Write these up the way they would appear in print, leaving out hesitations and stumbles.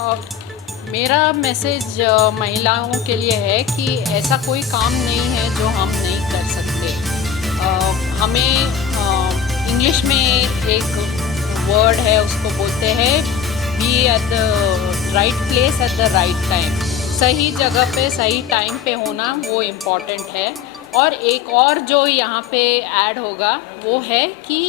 अ, मेरा मैसेज महिलाओं के लिए है कि ऐसा कोई काम नहीं है जो हम नहीं कर सकते। हमें इंग्लिश में एक वर्ड है, उसको बोलते हैं be at the right place at the right time. सही जगह पे सही टाइम पे होना वो इम्पॉर्टेंट है। और एक और जो यहाँ पे ऐड होगा वो है कि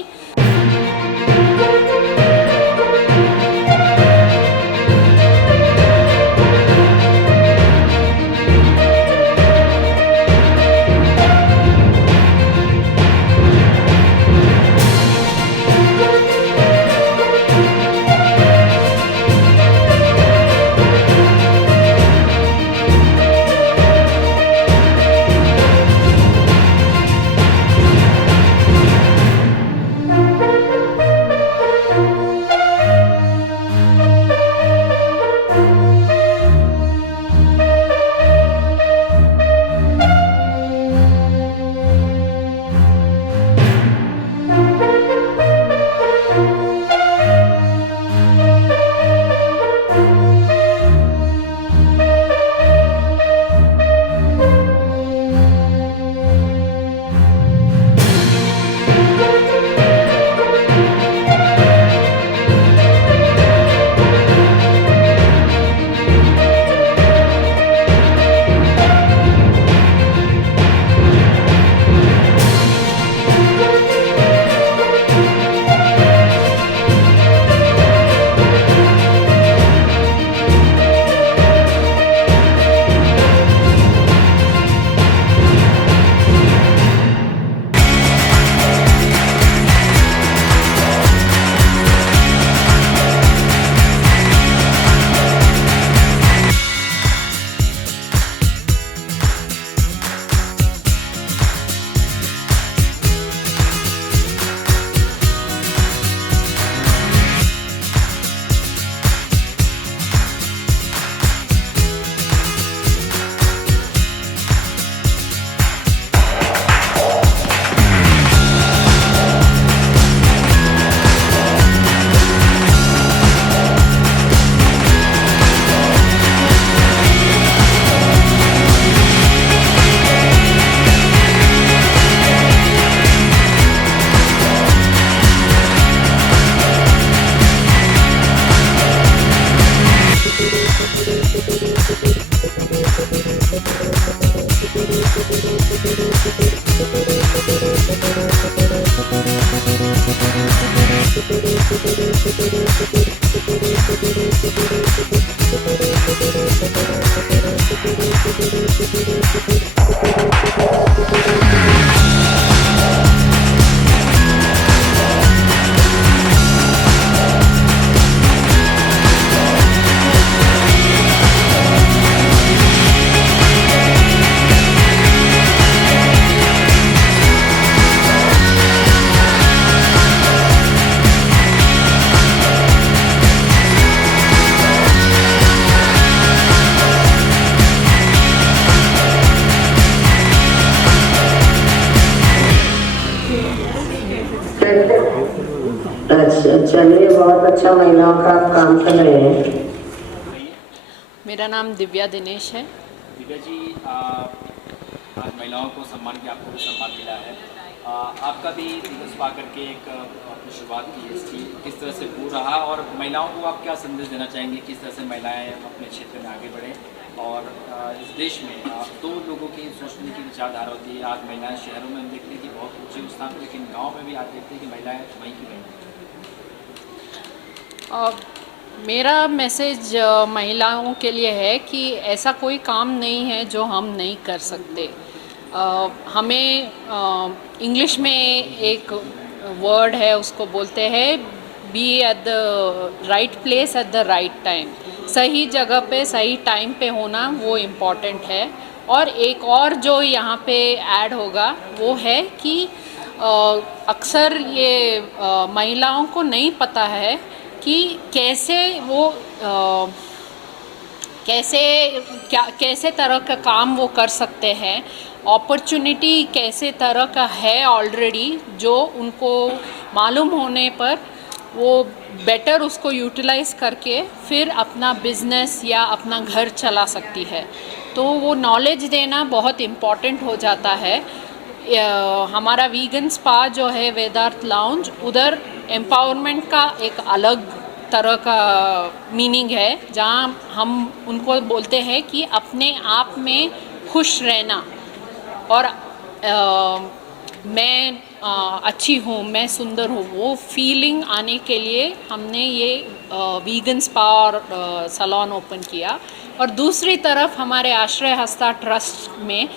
अच्छा, चलिए, बहुत अच्छा महिलाओं का आप काम कर रहे हैं। मेरा नाम दिव्या दिनेश है। दिव्या जी, आज महिलाओं को सम्मान किया, आपको भी सम्मान मिला है। आपका भी दिवस पा करके एक आपने शुरुआत की है इसकी, किस तरह से पूरा रहा और महिलाओं को आप क्या संदेश देना चाहेंगे, किस तरह से महिलाएं अपने क्षेत्र में आगे बढ़ें और इस देश में दो लोगों की सोचने की विचारधारा होती है। आज महिलाएं शहरों में हम देखते हैं कि बहुत ऊँचे स्थान पर, लेकिन गाँव में भी आज देखते हैं कि महिलाएं वहीं की वहीं। मेरा मैसेज महिलाओं के लिए है कि ऐसा कोई काम नहीं है जो हम नहीं कर सकते। हमें इंग्लिश में एक वर्ड है, उसको बोलते हैं be at the right place at the right time. सही जगह पे सही टाइम पे होना वो इम्पॉर्टेंट है। और एक और जो यहाँ पे ऐड होगा वो है कि अक्सर ये महिलाओं को नहीं पता है कि कैसे वो कैसे तरह का काम वो कर सकते हैं। अपॉर्चुनिटी कैसे तरह का है ऑलरेडी, जो उनको मालूम होने पर वो बेटर उसको यूटिलाइज़ करके फिर अपना बिजनेस या अपना घर चला सकती है। तो वो नॉलेज देना बहुत इम्पॉर्टेंट हो जाता है। हमारा वीगन स्पा जो है वेदार्थ लाउंज, उधर एम्पावरमेंट का एक अलग तरह का मीनिंग है, जहाँ हम उनको बोलते हैं कि अपने आप में खुश रहना और मैं अच्छी हूँ, मैं सुंदर हूँ, वो फीलिंग आने के लिए हमने ये वीगन स्पा और सैलून ओपन किया। और दूसरी तरफ हमारे आश्रय हस्ता ट्रस्ट में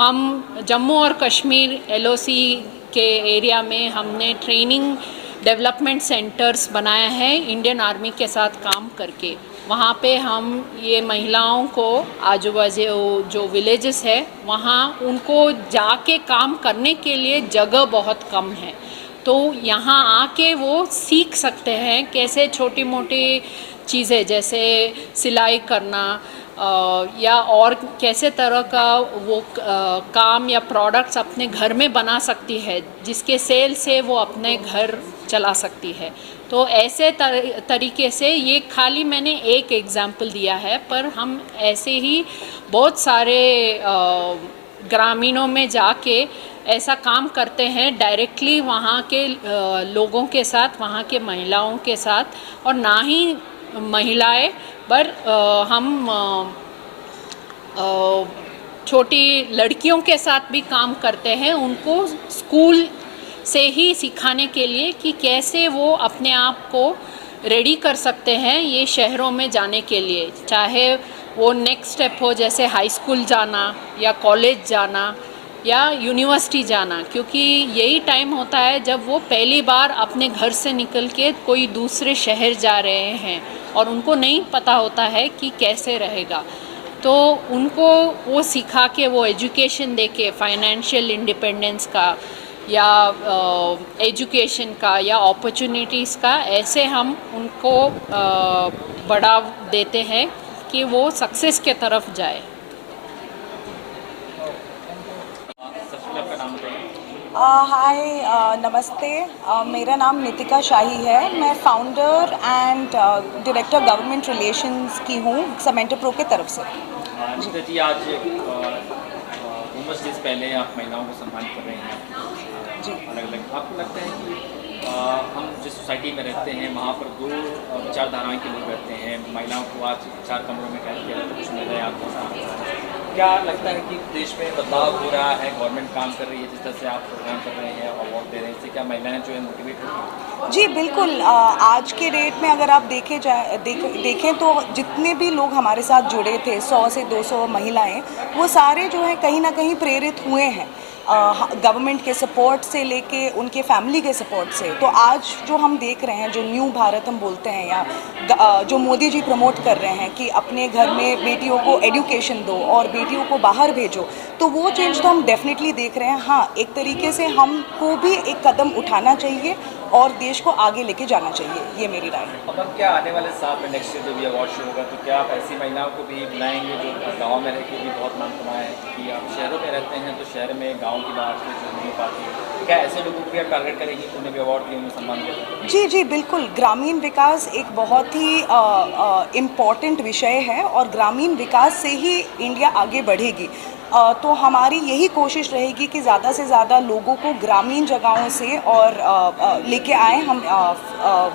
हम जम्मू और कश्मीर एलओसी के एरिया में हमने ट्रेनिंग डेवलपमेंट सेंटर्स बनाया है इंडियन आर्मी के साथ काम करके। वहाँ पे हम ये महिलाओं को आजू बाजू जो विलेजेस है वहाँ उनको जाके काम करने के लिए जगह बहुत कम है, तो यहाँ आके वो सीख सकते हैं कैसे छोटी मोटी चीज़ें जैसे सिलाई करना या और कैसे तरह का वो काम या प्रोडक्ट्स अपने घर में बना सकती है, जिसके सेल से वो अपने घर चला सकती है। तो ऐसे तरीके से ये खाली मैंने एक एग्जाम्पल दिया है, पर हम ऐसे ही बहुत सारे ग्रामीणों में जाके ऐसा काम करते हैं डायरेक्टली वहाँ के लोगों के साथ, वहाँ के महिलाओं के साथ। और ना ही महिलाएं पर हम छोटी लड़कियों के साथ भी काम करते हैं, उनको स्कूल से ही सिखाने के लिए कि कैसे वो अपने आप को रेडी कर सकते हैं ये शहरों में जाने के लिए, चाहे वो नेक्स्ट स्टेप हो जैसे हाई स्कूल जाना या कॉलेज जाना या यूनिवर्सिटी जाना, क्योंकि यही टाइम होता है जब वो पहली बार अपने घर से निकल के कोई दूसरे शहर जा रहे हैं और उनको नहीं पता होता है कि कैसे रहेगा। तो उनको वो सिखा के, वो एजुकेशन दे के, फाइनेंशियल इंडिपेंडेंस का या एजुकेशन का या अपॉर्चुनिटीज़ का, ऐसे हम उनको बढ़ावा देते हैं कि वो सक्सेस के तरफ जाए। सबसे पहले आपका नाम बताइए। हाय, नमस्ते। मेरा नाम नितिका शाही है। मैं founder and director government relations की हूँ समेंटर प्रो के तरफ से। नितिका जी, आज वुमेंस डे से पहले आप महिलाओं को सम्मान कर रहे हैं जी। अलग अलग। आपको लगता है कि हम जिस सोसाइटी में रहते हैं वहाँ पर दो विचारधाराएं के लोग रहते हैं, महिलाओं को आज 4 कमरों में कैद किया जाता है, कुछ महिलाएं आपको क्या लगता है कि देश में बदलाव हो रहा है, गवर्नमेंट काम कर रही है, जिस तरह से आप प्रोग्राम कर रहे हैं और वोट दे रहे हैं, इससे क्या महिलाएं जो है मोटिवेट होती हैं? जी बिल्कुल। आज के डेट में अगर आप देखें तो जितने भी लोग हमारे साथ जुड़े थे, 100 से 200 महिलाएं, वो सारे जो हैं कहीं ना कहीं प्रेरित हुए हैं गवर्नमेंट के सपोर्ट से लेके उनके फैमिली के सपोर्ट से। तो आज जो हम देख रहे हैं, जो न्यू भारत हम बोलते हैं या जो मोदी जी प्रमोट कर रहे हैं कि अपने घर में बेटियों को एजुकेशन दो और बेटियों को बाहर भेजो, तो वो चेंज तो हम डेफिनेटली देख रहे हैं। हाँ, एक तरीके से हमको भी एक कदम उठाना चाहिए और देश को आगे लेके जाना चाहिए, ये मेरी राय है। अब क्या आने वाले साल में नेक्स्ट ईयर जो भी अवार्ड शो होगा, तो क्या आप ऐसी महिलाओं को भी बुलाएंगे जो गाँव में रह के भी बहुत नाम कमाए हैं, कि आप शहरों में रहते हैं तो शहर में गाँव की बात से जो नहीं हो पाती है, क्या ऐसे लोगों को भी आप टारगेट करेंगे कि उन्हें भी अवार्ड दिए, उन्हें सम्मान दें? जी जी बिल्कुल। ग्रामीण विकास एक बहुत ही इम्पॉर्टेंट विषय है और ग्रामीण विकास से ही इंडिया आगे बढ़ेगी। तो हमारी यही कोशिश रहेगी कि ज़्यादा से ज़्यादा लोगों को ग्रामीण जगहों से और लेके आएँ हम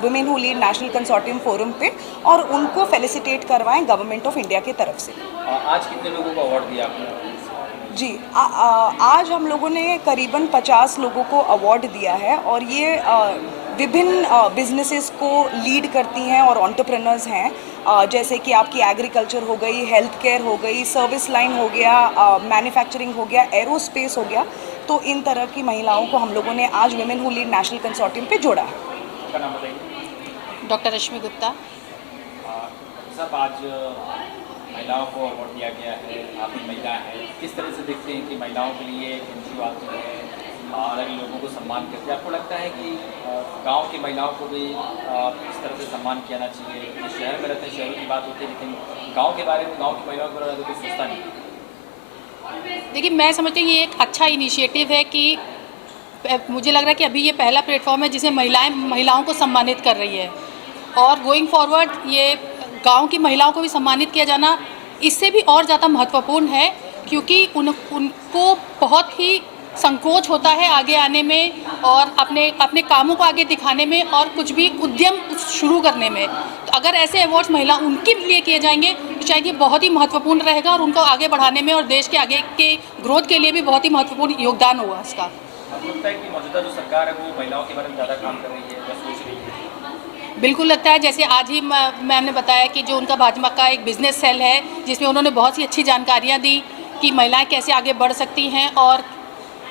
वुमेन हू लीड नेशनल कंसोर्टियम फोरम पे, और उनको फेलिसिटेट करवाएं गवर्नमेंट ऑफ इंडिया के तरफ से। आज कितने लोगों को अवार्ड दिया आपने? जी, आज हम लोगों ने करीबन 50 लोगों को अवार्ड दिया है और ये विभिन्न बिजनेसेस को लीड करती हैं और एंटरप्रेन्योर्स हैं, जैसे कि आपकी एग्रीकल्चर हो गई, हेल्थ केयर हो गई, सर्विस लाइन हो गया, मैन्युफैक्चरिंग हो गया, एरोस्पेस हो गया। तो इन तरह की महिलाओं को हम लोगों ने आज वुमेन हू लीड नेशनल कंसोर्टियम पे जोड़ा है। आपका नाम बताइए। डॉक्टर रश्मि गुप्ता। सब आज महिलाओं को अवार्ड दिया गया है, आप भी महिला हैं, किस तरह से देखते हैं कि महिलाओं के लिए एनजीओ आती है, अलग लोगों को सम्मान करते हैं? आपको लगता है कि गांव की महिलाओं को भी इस तरह से सम्मान किया जाना चाहिए? क्योंकि शहर में रहते हैं, शहरों की बात होती है, लेकिन गांव के बारे में, गांव की महिलाओं के बारे में कोई सोचता नहीं। देखिए, मैं समझती हूँ ये एक अच्छा इनिशिएटिव है कि मुझे लग रहा है कि अभी ये पहला प्लेटफॉर्म है जिसमें महिलाओं को सम्मानित कर रही है, और गोइंग फॉरवर्ड ये गांव की महिलाओं को भी सम्मानित किया जाना इससे भी और ज़्यादा महत्वपूर्ण है, क्योंकि उनको बहुत ही संकोच होता है आगे आने में और अपने कामों को आगे दिखाने में और कुछ भी उद्यम शुरू करने में। तो अगर ऐसे अवार्ड्स महिला उनके लिए किए जाएंगे तो शायद ये बहुत ही महत्वपूर्ण रहेगा और उनको आगे बढ़ाने में और देश के आगे के ग्रोथ के लिए भी बहुत ही महत्वपूर्ण योगदान होगा इसका। आपको लगता है कि मौजूदा जो सरकार है वो महिलाओं के बारे में ज़्यादा काम कर रही है या सोच रही है? बिल्कुल लगता है। जैसे आज ही मैम ने बताया कि जो उनका भाजपा का एक बिजनेस सेल है जिसमें उन्होंने बहुत सी अच्छी जानकारियाँ दी कि महिलाएँ कैसे आगे बढ़ सकती हैं और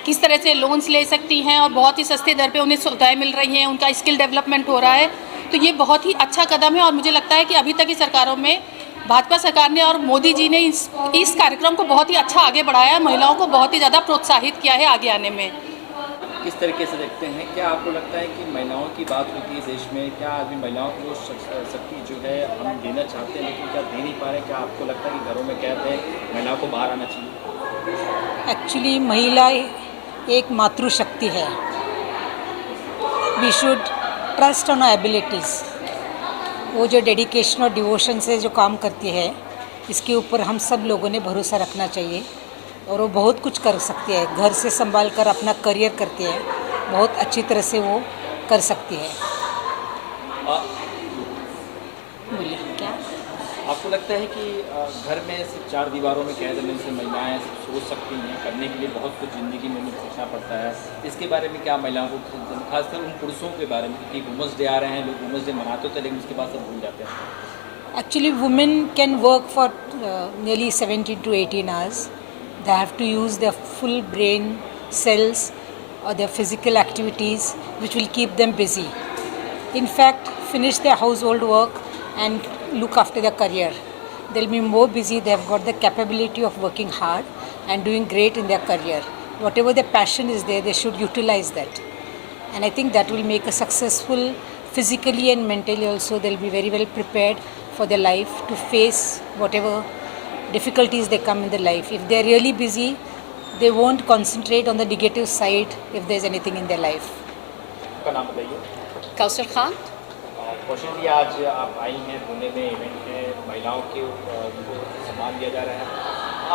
किस तरह से लोन्स ले सकती हैं और बहुत ही सस्ते दर पे उन्हें सुविधाएं मिल रही हैं, उनका स्किल डेवलपमेंट हो रहा है। तो ये बहुत ही अच्छा कदम है और मुझे लगता है कि अभी तक की सरकारों में भाजपा सरकार ने और मोदी जी ने इस कार्यक्रम को बहुत ही अच्छा आगे बढ़ाया है, महिलाओं को बहुत ही ज़्यादा प्रोत्साहित किया है आगे आने में। किस तरीके से देखते हैं, क्या आपको लगता है कि महिलाओं की बात होती है देश में, क्या अभी महिलाओं को शक्ति जो है हम देना चाहते हैं लेकिन क्या दे नहीं पा रहे? क्या आपको लगता है कि घरों में कहते हैं महिलाओं को बाहर आना चाहिए? एक्चुअली महिला एक मातृशक्ति है। We should trust on abilities. वो जो डेडिकेशन और डिवोशन से जो काम करती है इसके ऊपर हम सब लोगों ने भरोसा रखना चाहिए और वो बहुत कुछ कर सकती है। घर से संभाल कर अपना करियर करती है, बहुत अच्छी तरह से वो कर सकती है। बोलिए क्या आपको लगता है कि घर में सिर्फ 4 दीवारों में कैद रहने से महिलाएं सोच सकती हैं, करने के लिए बहुत कुछ ज़िंदगी में उन्हें सोचना पड़ता है? इसके बारे में क्या महिलाओं को, खासकर उन पुरुषों के बारे में, क्योंकि वुमेंस डे आ रहे हैं, लोग वुमेंस डे मनाते होते लेकिन उसके बाद सब भूल जाते हैं। Actually, women can work for nearly 17 to 18 hours. They have to use their full brain cells or their physical activities which will keep them busy. In fact, finish their household work and look after their career. They'll be more busy. They have got the capability of working hard and doing great in their career. Whatever their passion is there, they should utilize that. And I think that will make a successful, physically and mentally also, they'll be very well prepared for their life to face whatever difficulties they come in their life. If they're really busy, they won't concentrate on the negative side if there's anything in their life. आपका नाम बताइए। कौशल खान। कौशल जी, आज आप आई हैं, पुणे में event है, महिलाओं के उनको सम्मान दिया जा रहा है।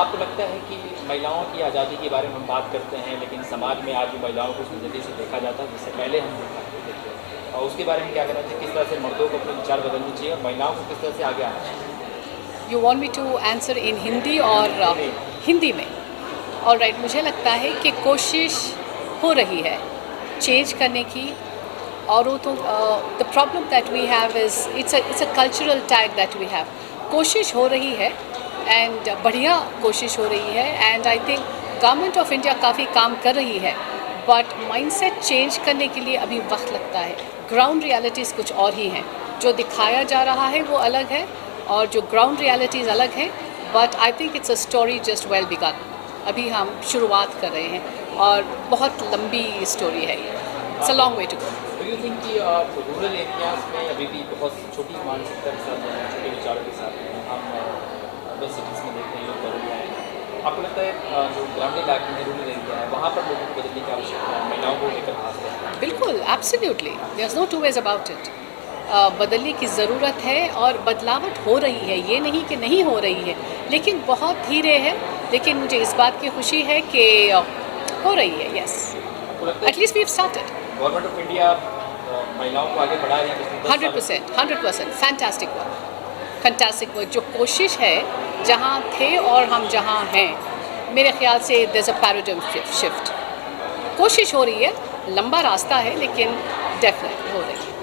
आपको लगता है कि महिलाओं की आज़ादी के बारे में हम बात करते हैं लेकिन समाज में आज महिलाओं को उस नज़रिए से देखा जाता है जिससे पहले हम देखते थे, और उसके बारे में क्या कहना चाहिए? किस तरह से मर्दों को अपने विचार बदलने चाहिए और महिलाओं को किस तरह से आगे आना चाहिए? You want me to answer in Hindi और हिंदी में? ऑलराइट, मुझे लगता है कि कोशिश हो रही है चेंज करने की, और वो तो the problem that we have is it's a cultural tag that we have. कोशिश हो रही है एंड बढ़िया कोशिश हो रही है and I think government of India काफ़ी काम कर रही है, बट माइंडसेट चेंज करने के लिए अभी वक्त लगता है। ग्राउंड रियलिटीज़ कुछ और ही हैं, जो दिखाया जा रहा है वो अलग है और जो ग्राउंड रियलिटीज़ अलग है, but I think it's a story just well begin. अभी हम शुरुआत कर रहे हैं और बहुत लंबी स्टोरी है ये। It's a long way to go. Do you think कि रूरल एरियाज़ में अभी भी बहुत छोटी मानसिकता के साथ हैं, छोटे विचारों के साथ हैं, हम अर्बन सिटीज़ में देखते हैं लोग बदल रहे हैं? आपको लगता है जो ग्रामीण इलाके में रूरल एरिया है वहाँ पर लोगों को बदलने की आवश्यकता है, महिलाओं को लेकर खास है? बिल्कुल, absolutely, there is no two ways about it. बदलने की ज़रूरत है और बदलावट हो रही है, ये नहीं कि नहीं हो रही है, लेकिन बहुत धीरे है। लेकिन मुझे इस बात की खुशी है कि हो रही है। Yes, at least we have started. Government of India महिलाओं को आगे बढ़ा रही है पिछले 10 साल में। 100%, फैंटास्टिक वर्क। जो कोशिश है, जहाँ थे और हम जहाँ हैं, मेरे ख्याल से there is a paradigm shift. कोशिश हो रही है, लंबा रास्ता है लेकिन डेफिनेट हो रही है।